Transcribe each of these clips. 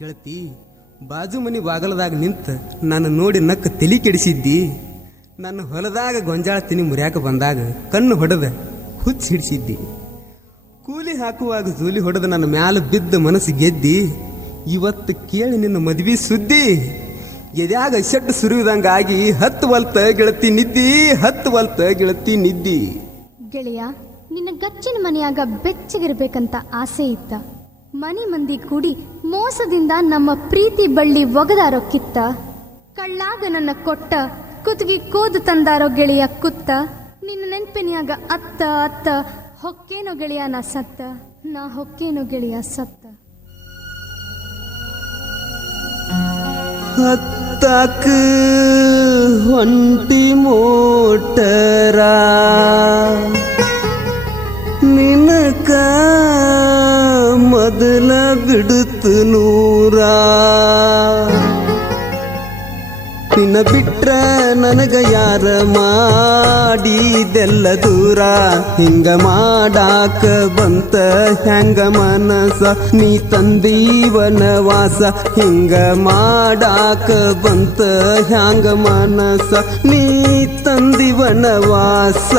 ಗೆಳತಿ ಬಾಜು ಮನಿ ಬಾಗಲದಾಗ ನಿಂತ ನಾನು ನೋಡಿ ನಕ್ಕ ತಲಿ ಕೆಡಿಸಿದ್ದಿ. ನನ್ನ ಹೊಲದಾಗ ಗೊಂಜಾಳ ತಿನಿ ಮುರ್ಯಾಕ ಬಂದಾಗ ಕಣ್ಣು ಹೊಡೆದ ಹುಚ್ಚ ಹಿಡಿಸಿದ್ದಿ. ಕೂಲಿ ಹಾಕುವಾಗ ಜೂಲಿ ಹೊಡೆದ ನನ್ನ ಮ್ಯಾಲ ಬಿದ್ದ ಮನಸ್ಸು ಗೆದ್ದಿ. ಇವತ್ತು ಕೇಳಿ ನಿನ್ನ ಮದ್ವಿ ಸುದ್ದಿ ಎದ್ಯಾಗ ಶೆಟ್ಟು ಸುರಿಯುದಂಗಾಗಿ 10 ವಲ್ತ ಗೆಳತಿ ನಿದ್ದಿ, 10 ವಲ್ತ ಗೆಳತಿ ನಿದ್ದಿ. ಗೆಳೆಯ, ನಿನ್ನ ಗಚ್ಚಿನ ಮನೆಯಾಗ ಬೆಚ್ಚಗಿರ್ಬೇಕಂತ ಆಸೆ ಇತ್ತ. ಮನೆ ಮಂದಿ ಕೂಡಿ ಮೋಸದಿಂದ ನಮ್ಮ ಪ್ರೀತಿ ಬಳ್ಳಿ ಒಗದಾರೋ ಕಿತ್ತ. ಕಳ್ಳಾಗ ನನ್ನ ಕೊಟ್ಟ ಕುತ್ತಿಗೆ ಕೂದು ತಂದಾರೋ ಗೆಳೆಯ ಕುತ್ತ. ನಿನ್ನ ನೆನ್ಪಿನ್ಯಾಗ ಅತ್ತ ಅತ್ತ ಹೊಕ್ಕೇನೋ ಗೆಳೆಯ ನಾ ಸತ್ತ, ನಾ ಹೊಕ್ಕೇನೋ ಗೆಳೆಯ ಸತ್ತ. ಹತ್ತಕ ಹೊಂಟಿ ಮೋಟರ ನಿನಕ ಮೊದಲ ಬಿಡುತ್ತು ನೂರ. ನಿನ್ನ ಬಿಟ್ರ ನನಗ ಯಾರ ಮಾಡಿದೆಲ್ಲ ದೂರ. ಹಿಂಗ ಮಾಡಾಕ ಬಂತ ಹೆಂಗ ಮನಸ ನೀ ತಂದೀವನವಾಸ. ಹಿಂಗ ಮಾಡಾಕ ಬಂತ ಹ್ಯಾಂಗ ಮನಸ ನೀ ತಂದೀವನವಾಸ.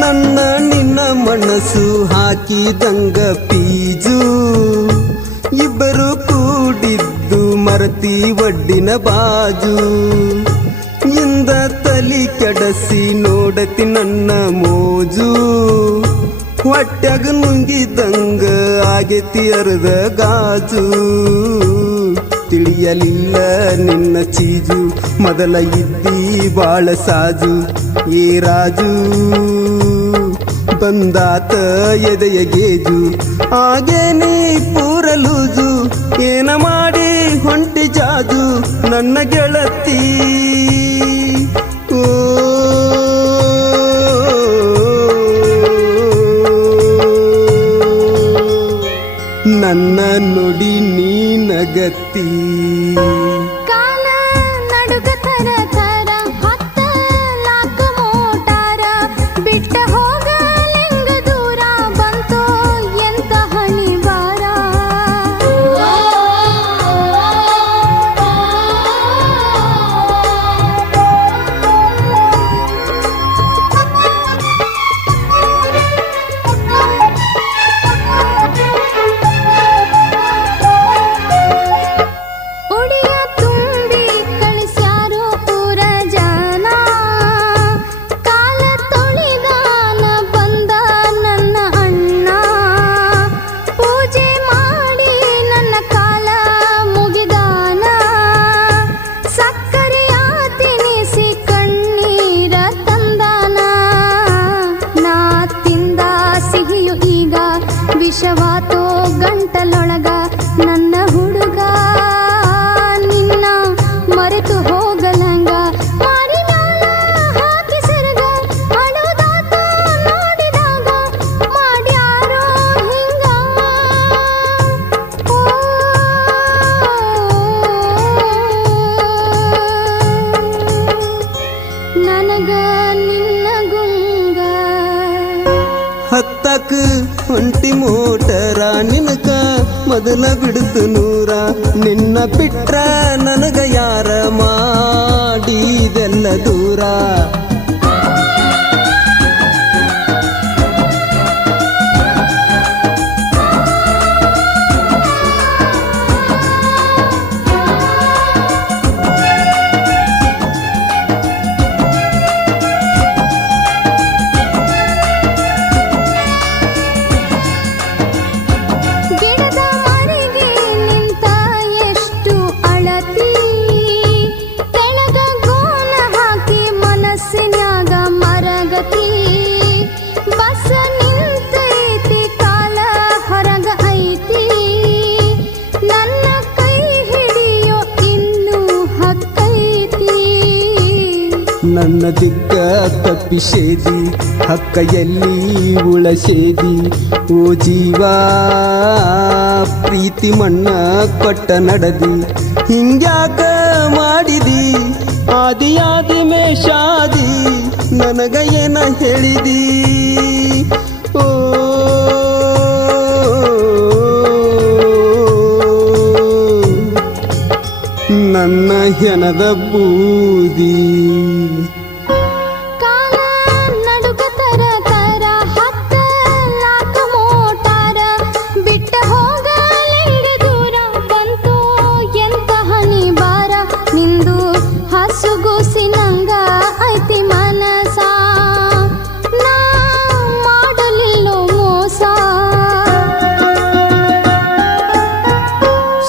ನನ್ನ ನಿನ್ನ ಮನಸ್ಸು ಹಾಕಿದಂಗ ಪೀಜು. ಇಬ್ಬರು ಕೂಡಿದ್ದು ಮರತಿ ಒಡ್ಡಿನ ಬಾಜು. ಇಂದ ತಲಿ ಕೆಡಸಿ ನೋಡತಿ ನನ್ನ ಮೋಜು. ಹೊಟ್ಯಾಗ ನುಂಗಿದಂಗ ಆಗೇತಿ ಅರ್ಧ ಗಾಜು. ತಿಳಿಯಲಿಲ್ಲ ನಿನ್ನ ಚೀಜು, ಮೊದಲ ಇದ್ದಿ ಬಾಳ ಸಾಜು. ಏ ರಾಜು ಬಂದಾತ ಎದೆಯ ಗೇಜು. ಹಾಗೆ ನೀ ಪೂರ ಲೂಜು, ಏನ ಮಾಡಿ ಹೊಂಟಿ ಜಾಜು ನನ್ನ ಗೆಳತಿ. ಓ ನನ್ನ ನುಡಿ ನೀನಗತ್ತಿ. ವಿಷವಾತೋ ಗಂಟಲೊಳಗ ನನ್ನ ಹುಡುಗ, ನಿನ್ನ ಮರೆತು ಹೋಗಲಂಗ. ಮಾರಿ ಮ್ಯಾಲ ಹಾಕಿ ಸೆರಗ ಅಳುದಾತ ನೋಡಿದಾಗ ಮಾಡ್ಯಾರೋ ಹಿಂಗ. ನನಗ ನಿನ್ನ ಗುಂಗ. ಹತ್ತಕ ಹೊಂಟಿ ಮೋಟರ ನಿನಕ ಮೊದಲ ಬಿಡುತ್ತು ನೂರ. ನಿನ್ನ ಬಿಟ್ರ ನನಗ ಯಾರ ಮಾಡಿದೆಲ್ಲ ದೂರ. ನನ್ನ ದಿಕ್ಕ ತಪ್ಪಿಸೇದಿ ಹಕ್ಕ ಎಲ್ಲಿ ಉಳಸೇದಿ ಓ ಜೀವ ಪ್ರೀತಿ ಮಣ್ಣ ಕೊಟ್ಟ ನಡದಿ ಹಿಂಗ್ಯಾಕ ಮಾಡಿದಿ ಆದಿ ಮೇಷಾದಿ ನನಗ ಏನ ಹೇಳಿದಿ ಓ ನನ್ನ ಹೆಣದ ಬೂದಿ ಕಾಲ ನಡುಕ ತರ ತರ ಹತ್ತಲಾಕ ಮೋಟಾರ ಬಿಟ್ಟ ಹೋಗಲೆಂಗೆ ದೂರ ಬಂತು ಎಂತ ಹನಿ ಬಾರ ನಿಂದು ಹಸುಗೂಸಿನಂಗ ಐತಿ ಮನಸ ನಾ ಮಾಡಲಿಲ್ಲೋ ಮೋಸ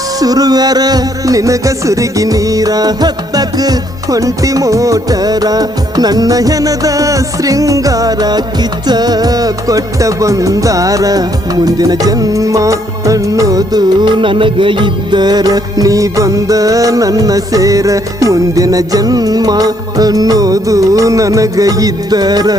ಸುರುವ್ಯಾರ ನಿನಗ ಸುರಿಗಿ ನೀರ ಹತ್ತಕ ಹೊಂಟಿ ಮೋಟರ ನನ್ನ ಹೆಣದ ಶೃಂಗಾರ ಕಿಚ್ಚ ಕೊಟ್ಟ ಬಂದಾರ ಮುಂದಿನ ಜನ್ಮ ಅನ್ನೋದು ನನಗ ಇದ್ದರ ನೀ ಬಂದ ನನ್ನ ಸೇರ ಮುಂದಿನ ಜನ್ಮ ಅನ್ನೋದು ನನಗ ಇದ್ದರ